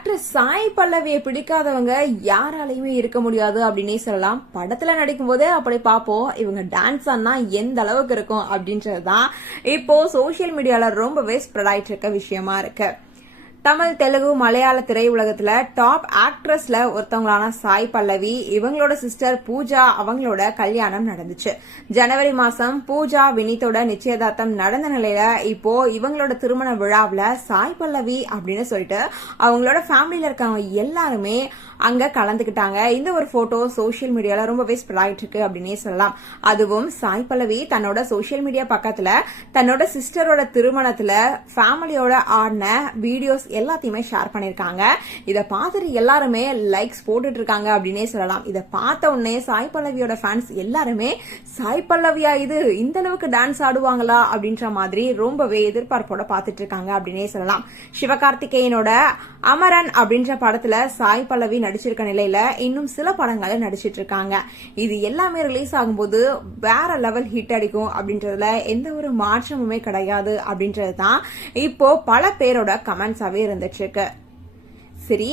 Actress Sai பல்லவியை பிடிக்காதவங்க யாராலையுமே இருக்க முடியாது அப்படின்னே சொல்லலாம். படத்துல நடிக்கும் போதே அப்படி பார்ப்போம். இவங்க டான்ஸ் ஆனா எந்த அளவுக்கு இருக்கும் அப்படின்றதுதான் இப்போ சோசியல் மீடியால ரொம்பவே ஸ்ப்ரெட் ஆயிட்டு இருக்க விஷயமா இருக்கு. தமிழ், தெலுங்கு, மலையாள திரையுலகத்துல டாப் ஆக்ட்ரஸ்ல ஒருத்தவங்களான சாய் பல்லவி, இவங்களோட சிஸ்டர் பூஜா அவங்களோட கல்யாணம் நடந்துச்சு. ஜனவரி மாசம் பூஜா வினித்தோட நிச்சயதார்த்தம் நடந்த நிலையில இப்போ இவங்களோட திருமண விழாவில் சாய் பல்லவி அப்படின்னு சொல்லிட்டு அவங்களோட ஃபேமிலியில இருக்கவங்க எல்லாருமே அங்க கலந்துக்கிட்டாங்க. இந்த ஒரு போட்டோ சோசியல் மீடியால ரொம்பவே ஸ்ப்ரெட் ஆயிட்டு இருக்கு அப்படின்னே சொல்லலாம். அதுவும் சாய் பல்லவி தன்னோட சோசியல் மீடியா பக்கத்துல தன்னோட சிஸ்டரோட திருமணத்துல ஃபேமிலியோட ஆடின வீடியோஸ் எல்லாத்தையுமே ஷேர் பண்ணிருக்காங்க. இத பார்த்துட்டு எல்லாருமே லைக்ஸ் போட்டுட்டு இருக்காங்க அப்படின்னே சொல்லலாம். இத பார்த்த உடனே சாய் பல்லவியோட ஃபேன்ஸ் எல்லாருமே சாய் பல்லவியா இது இந்த அளவுக்கு டான்ஸ் ஆடுவாங்களா அப்படின்ற மாதிரி ரொம்பவே எதிர்பார்ப்போட பார்த்துட்டு இருக்காங்க அப்படின்னே சொல்லலாம். சிவகார்த்திகேயனோட அமரன் அப்படின்ற படத்துல சாய் பல்லவி நடிச்சிருக்க நிலையில இன்னும் சில படங்களை நடிச்சிட்டு இருக்காங்க. இது எல்லாமே ரிலீஸ் ஆகும்போது வேற லெவல் ஹிட் அடிக்கும் அப்படின்றதுல எந்த ஒரு மாற்றமுமே கிடையாது அப்படின்றதுதான் இப்போ பல பேரோட கமெண்ட்ஸாவே இருந்துட்டு இருக்கு. சரி,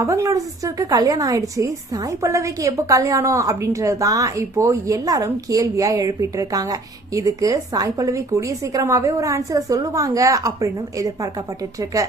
அவங்களோட சிஸ்டருக்கு கல்யாணம் ஆயிடுச்சு, சாய் பல்லவிக்கு எப்போ கல்யாணம் அப்படின்றதுதான் இப்போ எல்லாரும் கேள்வியா எழுப்பிட்டு இருக்காங்க. இதுக்கு சாய் பல்லவி கூடிய சீக்கிரமாவே ஒரு ஆன்சரை சொல்லுவாங்க அப்படின்னு எதிர்பார்க்கப்பட்டு இருக்கு.